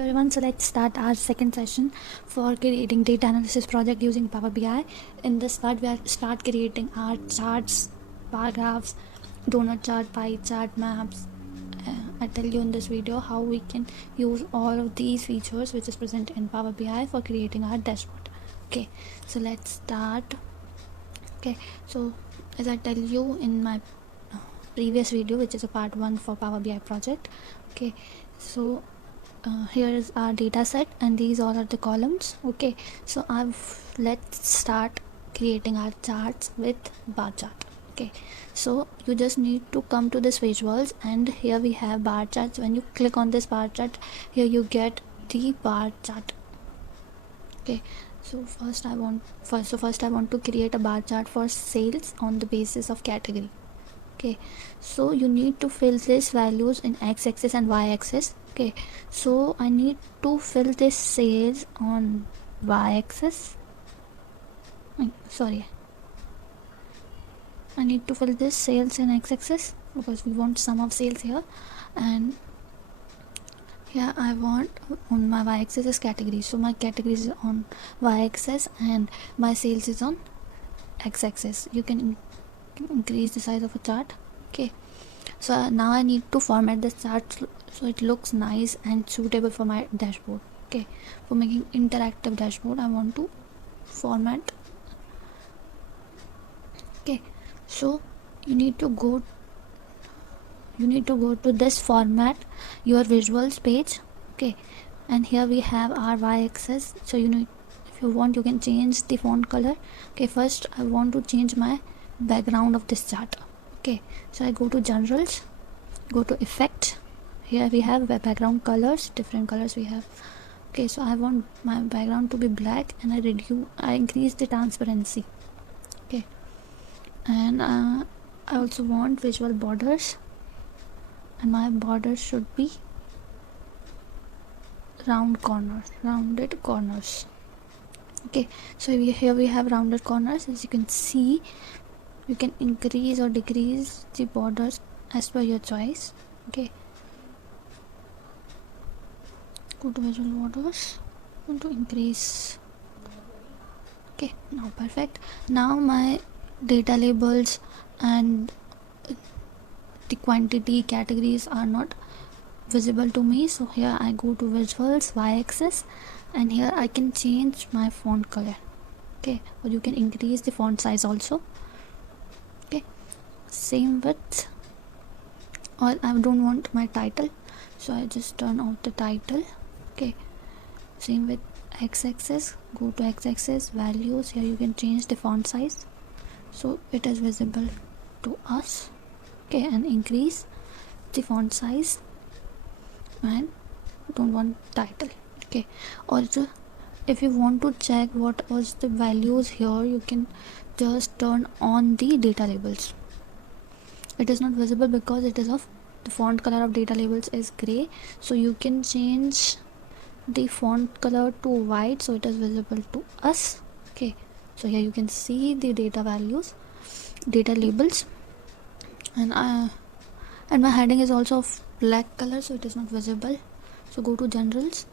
Everyone, so let's start our second session for creating data analysis project using Power BI. In this part, we are start creating our charts, bar graphs, donut chart, pie chart, maps. I tell you in this video how we can use all of these features which is present in Power BI for creating our dashboard. Okay, so let's start. Okay, so as I tell you in my previous video, which is a part 1 for Power BI project. Okay, so here is our data set and these all are the columns. Okay, so let's start creating our charts with bar chart. Okay, so you just need to come to this visuals, and here we have bar charts. When you click on this bar chart, here you get the bar chart. Okay, so first I want to create a bar chart for sales on the basis of category. Okay, so you need to fill these values in x-axis and y-axis. Okay, so I need to fill this sales on y-axis. I need to fill this sales in x-axis because we want sum of sales here, and here I want on my y-axis is category, so my category is on y-axis and my sales is on x-axis. You can increase the size of a chart. Okay, so now I need to format this chart so it looks nice and suitable for my dashboard. Okay, for making interactive dashboard I want to format. Okay, so you need to go to this format your visuals page. Okay, and here we have our y-axis, so if you want you can change the font color. Okay, first I want to change my background of this chart. Okay, so I go to generals, go to effect. Here we have background colors, different colors we have. Okay, so I want my background to be black, and I increase the transparency. Okay, and I also want visual borders, and my borders should be rounded corners. Okay, so here we have rounded corners. As you can see, you can increase or decrease the borders as per your choice. Okay, go to visual borders, want to increase. Okay, now perfect. Now my data labels and the quantity categories are not visible to me, so here I go to visuals, y-axis, and here I can change my font color. Okay, or you can increase the font size also. Okay, same with, or I don't want my title, so I just turn off the title. Okay, same with x-axis, go to x-axis, values. Here you can change the font size so it is visible to us. Okay, and increase the font size, and don't want title. Okay, also if you want to check what was the values here, you can just turn on the data labels. It is not visible because it is of the font color of data labels is gray, so you can change the font color to white so it is visible to us. Okay, so here you can see the data labels, and my heading is also of black color, so it is not visible. So go to generals,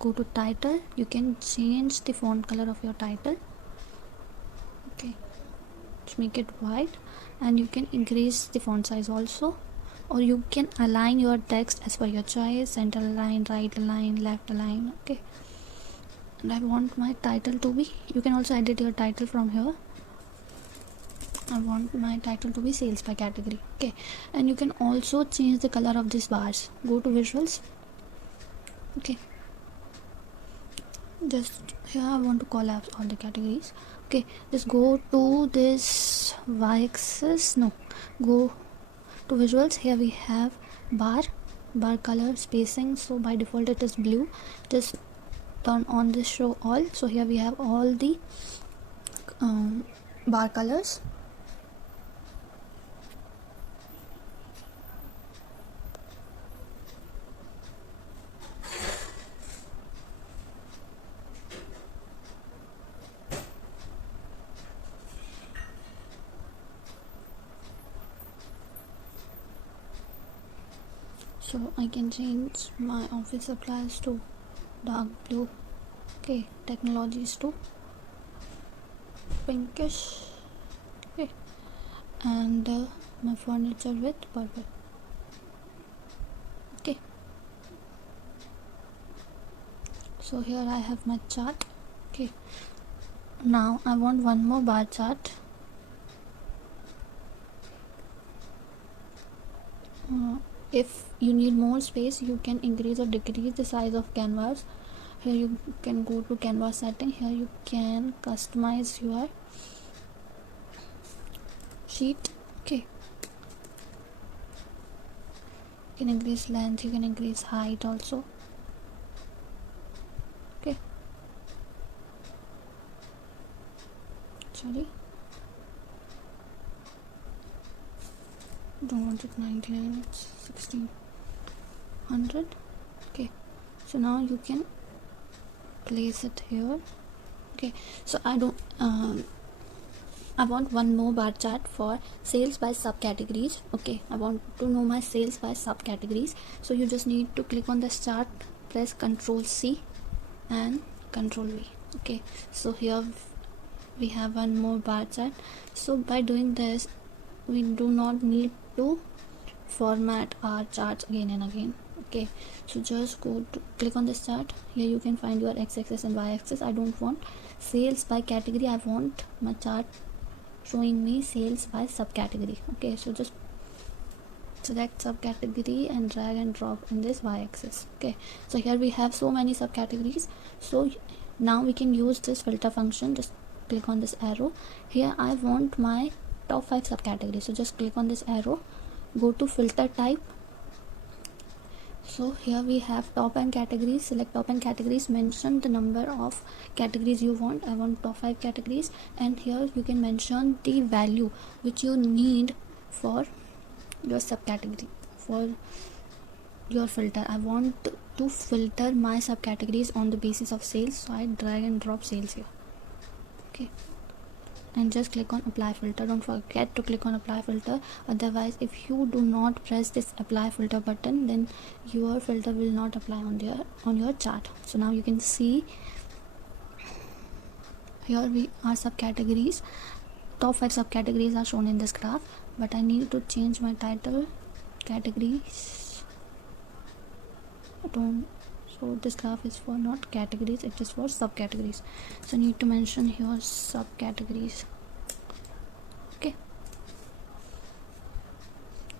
go to title. You can change the font color of your title. Okay, to make it white, and you can increase the font size also, or you can align your text as per your choice, center align, right align, left align. Okay, and I want my title to be, you can also edit your title from here. I want my title to be sales by category. Okay, and you can also change the color of these bars. Go to visuals. Okay, just here I want to collapse all the categories. Okay, just go to this y-axis, go to visuals. Here we have bar color spacing, so by default it is blue. Just turn on this show all, so here we have all the bar colors. So I can change my office supplies to dark blue. Okay, technologies to pinkish. Okay, and my furniture with purple. Okay, so here I have my chart. Okay, now I want one more bar chart. If you need more space, you can increase or decrease the size of canvas. Here you can go to canvas setting. Here you can customize your sheet. Okay, you can increase length, you can increase height also. Okay, sorry, don't want it 99, it's 1600. Okay, so now you can place it here. Okay, so I want one more bar chart for sales by subcategories. Okay, I want to know my sales by subcategories. So you just need to click on this chart, press Ctrl C and Ctrl V. Okay, so here we have one more bar chart. So by doing this, we do not need to format our charts again and again. Okay, so just go to click on this chart. Here you can find your x-axis and y-axis. I don't want sales by category, I want my chart showing me sales by subcategory. Okay, so just select subcategory and drag and drop in this y-axis. Okay, so here we have so many subcategories. So now we can use this filter function. Just click on this arrow. Here I want my top 5 subcategories. So just click on this arrow, go to filter type. So here we have top and categories. Select top and categories, mention the number of categories you want. I want top 5 categories, and here you can mention the value which you need for your subcategory, for your filter. I want to filter my subcategories on the basis of sales, so I drag and drop sales here. Okay, and just click on apply filter. Don't forget to click on apply filter, otherwise if you do not press this apply filter button, then your filter will not apply on your chart. So now you can see here we are subcategories. Top 5 subcategories are shown in this graph, but I need to change my title categories. So this graph is for not categories, it is for subcategories. So need to mention here subcategories. Okay,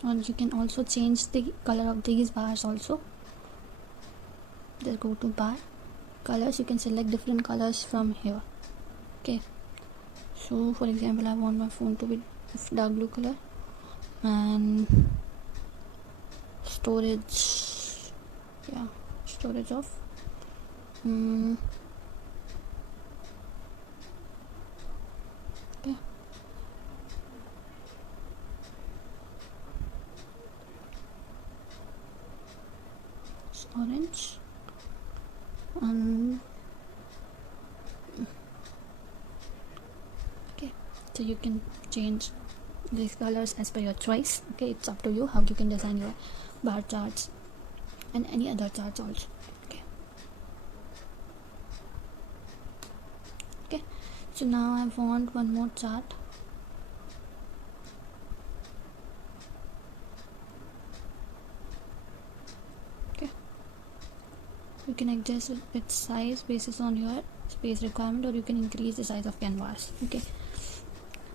and you can also change the color of these bars also. Just go to bar colors, you can select different colors from here. Okay, so for example, I want my phone to be dark blue color, and storage, yeah, storage of okay, it's orange, and okay, so you can change these colors as per your choice. Okay, it's up to you how you can design your bar charts and any other charts also. Okay, so now I want one more chart. Okay, you can adjust its size basis on your space requirement, or you can increase the size of canvas. Okay,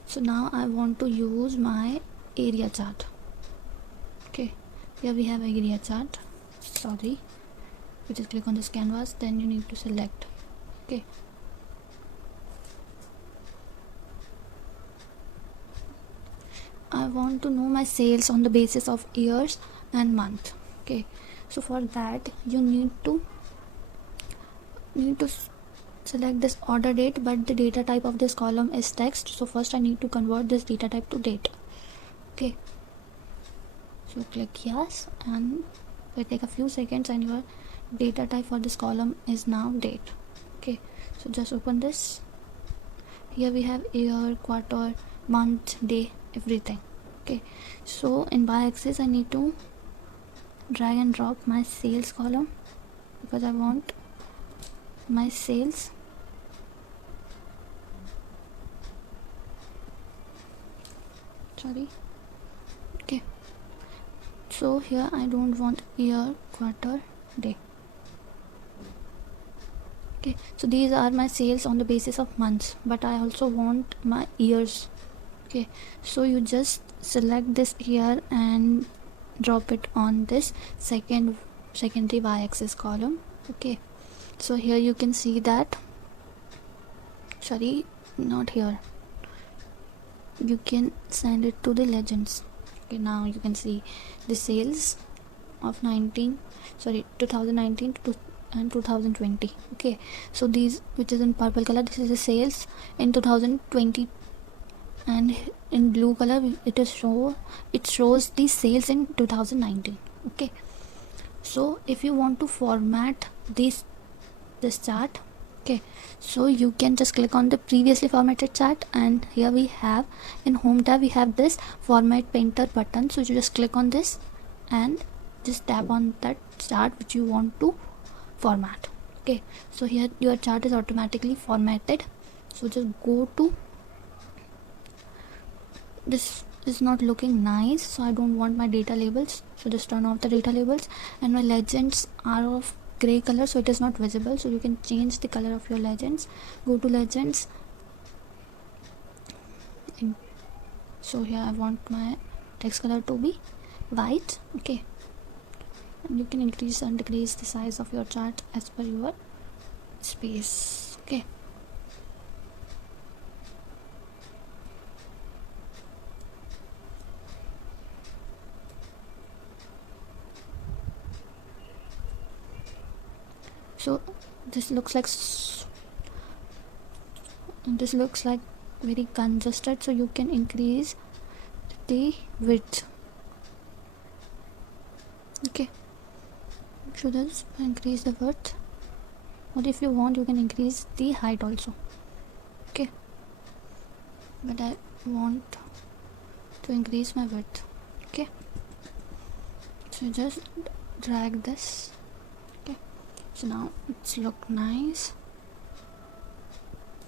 so now I want to use my area chart. Okay, here we have area chart. Sorry, you just click on this canvas, then you need to select. Okay, I want to know my sales on the basis of years and month. Okay, so for that you need to select this order date, but the data type of this column is text. So first I need to convert this data type to date. Okay, so click yes, and it will take a few seconds, and your data type for this column is now date. Okay, so just open this. Here we have year, quarter, month, day, everything. Okay, so in y-axis I need to drag and drop my sales column, because I want my sales. Sorry. Okay, so here I don't want year, quarter, day. Okay, so these are my sales on the basis of months, but I also want my years. Okay, so you just select this year and drop it on this secondary y-axis column. Okay, so here you can see that, sorry, not here, you can send it to the legends. Okay, now you can see the sales of 2019 to and 2020. Okay, so these, which is in purple color, this is the sales in 2020, and in blue color it shows the sales in 2019. Okay, so if you want to format this chart, okay, so you can just click on the previously formatted chart, and here we have in home tab we have this format painter button. So you just click on this and just tap on that chart which you want to format. Okay, so here your chart is automatically formatted. So just go to, this is not looking nice, so I don't want my data labels, so just turn off the data labels, and my legends are of gray color, so it is not visible. So you can change the color of your legends. Go to legends, so here I want my text color to be white. Okay, and you can increase and decrease the size of your chart as per your space. Okay, so this looks like very congested, so you can increase the width. Okay, so just increase the width, or if you want you can increase the height also. Okay, but I want to increase my width. Okay, so just drag this. Okay, so now it's look nice.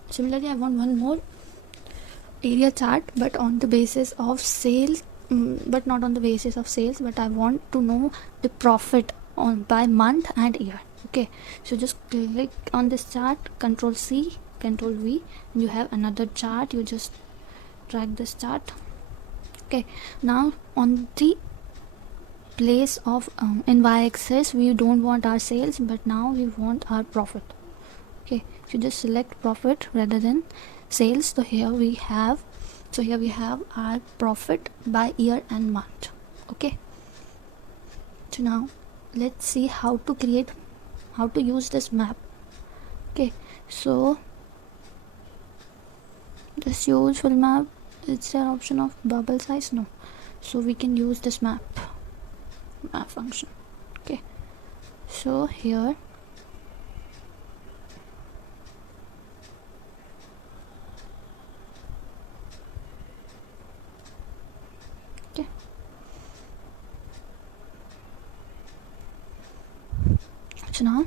Similarly, I want one more area chart, but on the basis of sales, but not on the basis of sales, but I want to know the profit on by month and year. Okay, so just click on this chart, Control C, Control V, and you have another chart. You just drag this chart. Okay, now on the place of in y-axis we don't want our sales, but now we want our profit. Okay, so just select profit rather than sales. So here we have our profit by year and month. Okay, so now let's see how to use this map. Okay, so this useful map, is there option of bubble size? No, so we can use this map function. Okay, so here okay, so now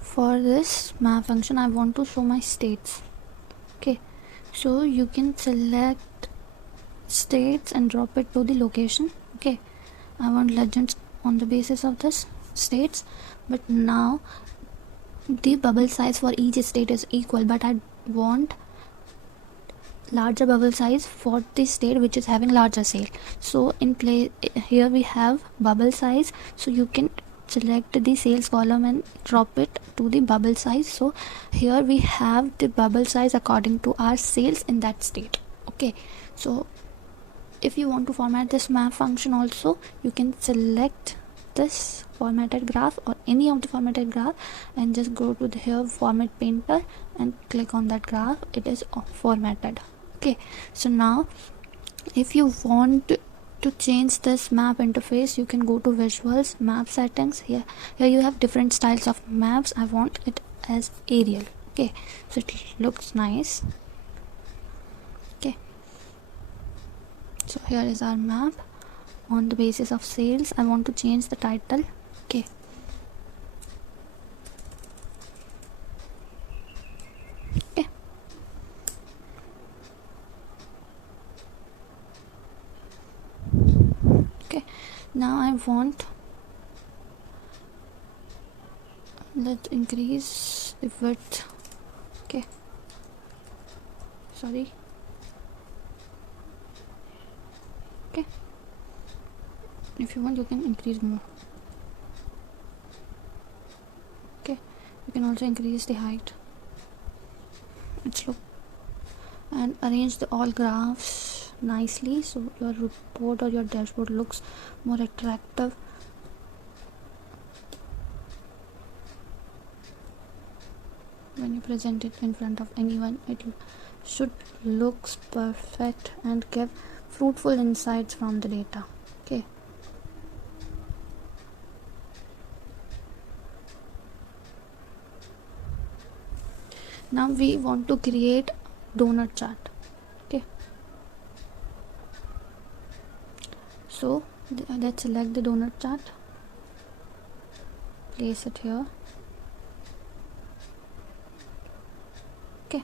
for this map function I want to show my states. Okay, so you can select states and drop it to the location. Okay, I want legends on the basis of this states, but now the bubble size for each state is equal, but I want larger bubble size for the state which is having larger sale. So in place here we have bubble size, so you can select the sales column and drop it to the bubble size. So here we have the bubble size according to our sales in that state. Okay, so if you want to format this map function also, you can select this formatted graph or any of the formatted graph and just go to the here format painter and click on that graph. It is formatted. Okay, so now if you want to change this map interface, you can go to visuals, map settings. Here you have different styles of maps. I want it as Arial. Okay, so it looks nice. Okay, so here is our map on the basis of sales. I want to change the title. Okay, Now I want, let's increase the width. Okay, sorry. Okay, if you want you can increase more. Okay, you can also increase the height. Let's look and arrange the all graphs nicely so your report or your dashboard looks more attractive. When you present it in front of anyone, it should looks perfect and give fruitful insights from the data. Okay, now we want to create donut chart. Okay, so let's select the donut chart, place it here. Okay,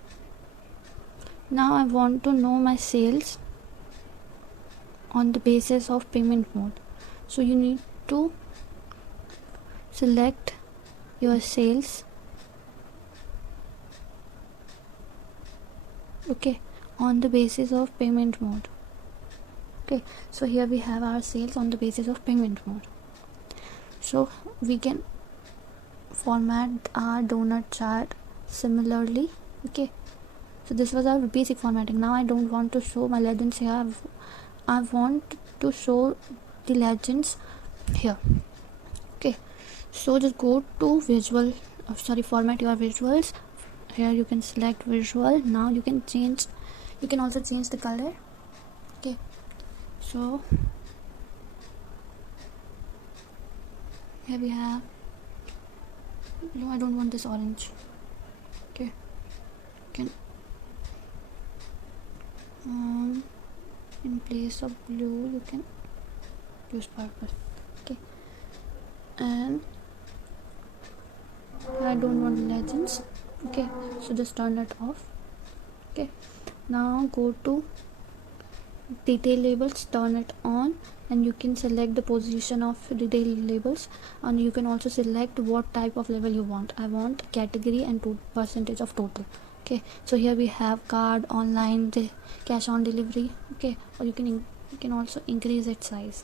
now I want to know my sales on the basis of payment mode. So you need to select your sales. Okay, on the basis of payment mode. Okay, so here we have our sales on the basis of payment mode. So we can format our donut chart similarly. Okay, so this was our basic formatting. Now I don't want to show my legends here. I want to show the legends here. Okay, so just go to visual, format your visuals. Here you can select visual. Now you can also change the color. Okay, so here we have, no, I don't want this orange. Okay, you can in place of blue you can use purple. Okay, and I don't want legends. Okay, so just turn it off. Okay, now go to detail labels, turn it on, and you can select the position of detail labels, and you can also select what type of level you want. I want category and percentage of total. Okay, so here we have card, online, cash on delivery. Okay, or you can also increase its size.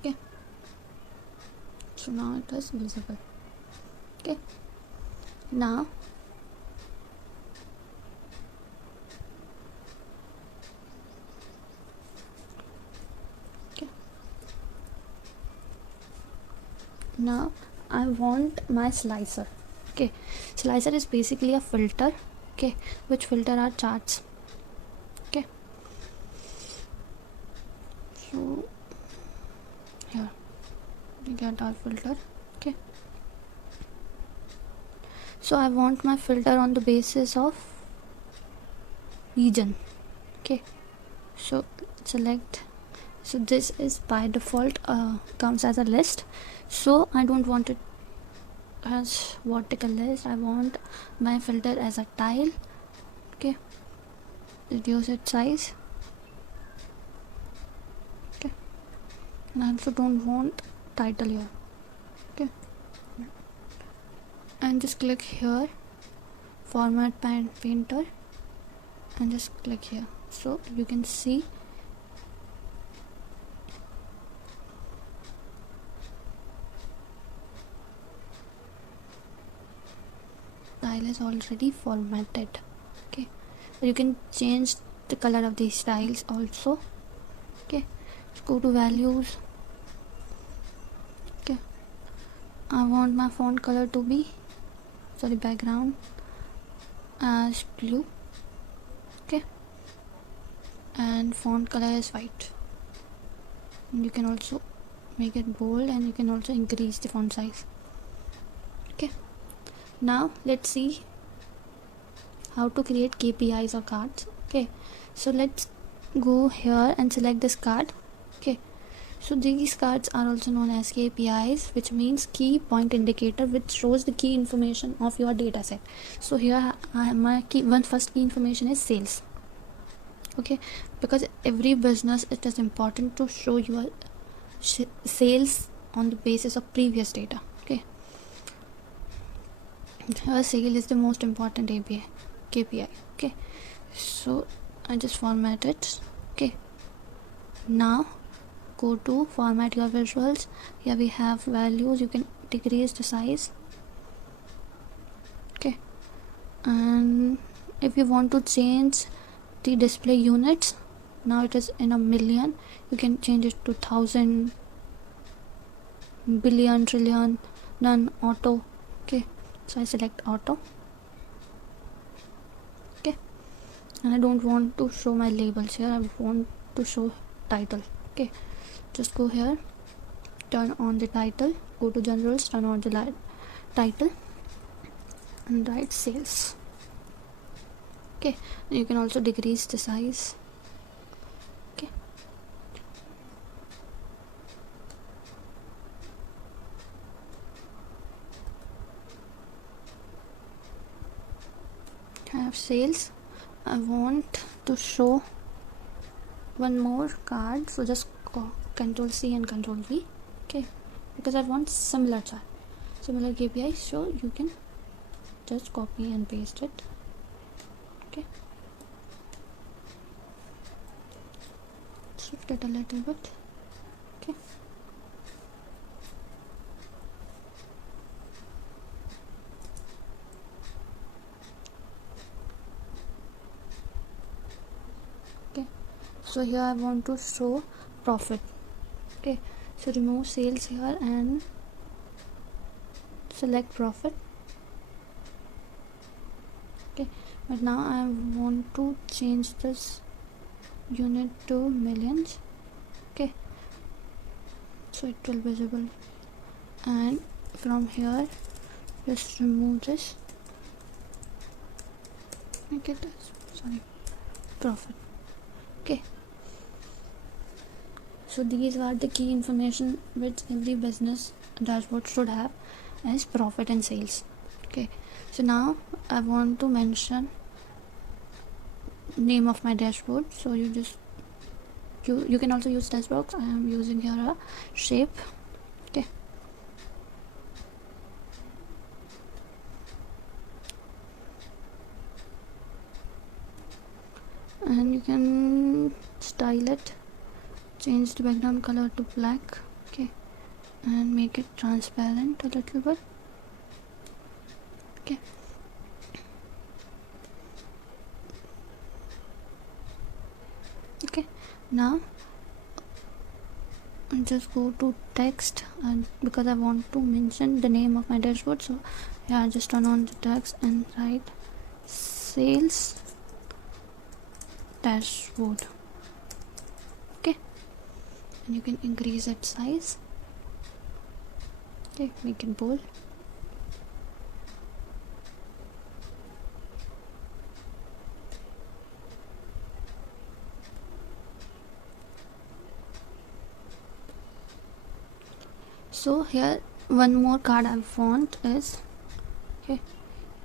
Okay, so now it is visible. Okay, now now I want my slicer. Okay, slicer is basically a filter, okay, which filter our charts. Okay, so here we get our filter. Okay, so I want my filter on the basis of region. Okay, so select, so this is by default comes as a list, so I don't want it as vertical list. I want my filter as a tile. Okay, reduce its size. Okay, and I also don't want title here. Okay, and just click here, format painter, and just click here, so you can see style is already formatted. Okay, you can change the color of these styles also. Okay, let's go to values. Okay, I want my font color to be, background as blue. Okay, and font color is white, and you can also make it bold, and you can also increase the font size. Okay, now let's see how to create KPIs or cards. Okay, so let's go here and select this card. Okay, so these cards are also known as KPIs, which means key point indicator, which shows the key information of your data set. So here my first key information is sales. Okay, because every business it is important to show your sales on the basis of previous data. Okay, here sale is the most important KPI. Okay, so I just format it. Okay, now go to format your visuals. Here we have values. You can decrease the size. Okay, and if you want to change the display units, now it is in a million, you can change it to 1000, billion, trillion, none, auto. Okay, so I select auto. Okay, and I don't want to show my labels here, I want to show title. Okay, just go here, turn on the title, go to generals, turn on the title and write sales. Okay, you can also decrease the size. Okay, I have sales. I want to show one more card, so just Control C and Control V. Okay, because I want similar chart, similar KPI, so you can just copy and paste it. Okay, shift it a little bit. Okay, okay, so here I want to show profit. Okay, so remove sales here and select profit. Okay, but now I want to change this unit to millions. Okay, so it will be visible, and from here just remove this, make it profit. Okay, so these are the key information which every business dashboard should have as profit and sales. Okay, so now I want to mention name of my dashboard, so you can also use text box. I am using here a shape. Okay, and you can style it, change the background color to black. Okay, and make it transparent a little bit. Okay, okay, now just go to text, and because I want to mention the name of my dashboard, so yeah, just turn on the text and write sales dashboard. Okay, and you can increase its size. Okay, make it bold. So here one more card I want is, okay,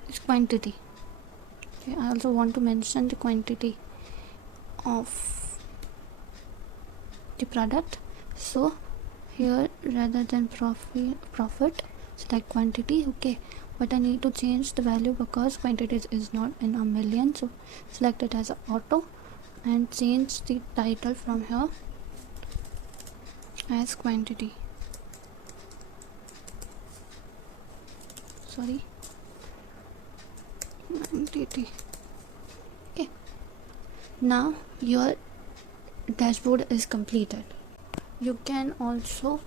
it's quantity. Okay, I also want to mention the quantity of the product. So here, rather than profit, select quantity. Okay, but I need to change the value because quantity is not in a million, so select it as auto and change the title from here as quantity. Sorry, quantity. Okay, now your dashboard is completed. You can also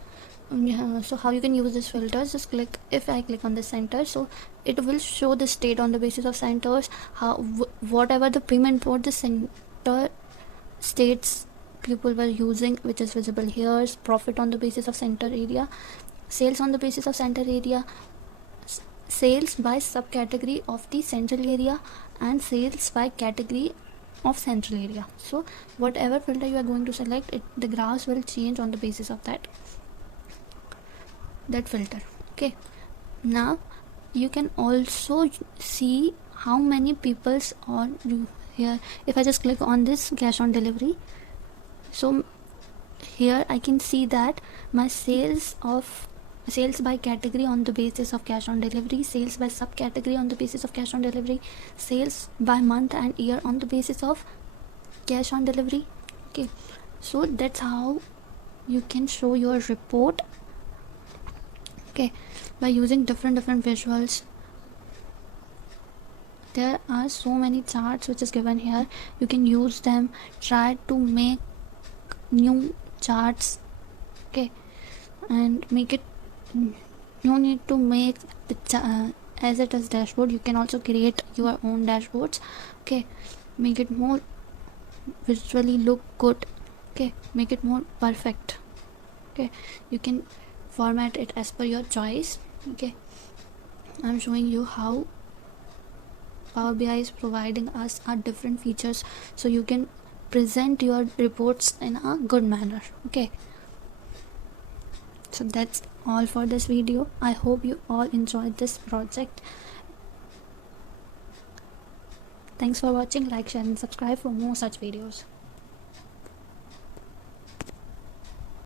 so how you can use this filter, just click, if I click on the center, so it will show the state on the basis of centers, how whatever the payment for the center states people were using, which is visible here. Profit on the basis of center area, sales on the basis of center area, sales by subcategory of the central area, and sales by category of central area. So whatever filter you are going to select, the graphs will change on the basis of that filter. Okay, now you can also see how many people's on you here. If I just click on this cash on delivery, so here I can see that my sales by category on the basis of cash on delivery, sales by subcategory on the basis of cash on delivery, sales by month and year on the basis of cash on delivery. Okay, so that's how you can show your report, okay, by using different visuals. There are so many charts which is given here. You can use them, try to make new charts, okay, and make it, no need to make the as it is dashboard. You can also create your own dashboards, okay, make it more visually look good, okay, make it more perfect, okay. You can format it as per your choice, okay. I'm showing you how Power BI is providing us our different features so you can present your reports in a good manner, okay. So that's all for this video. I hope you all enjoyed this project. Thanks for watching. Like, share and subscribe for more such videos.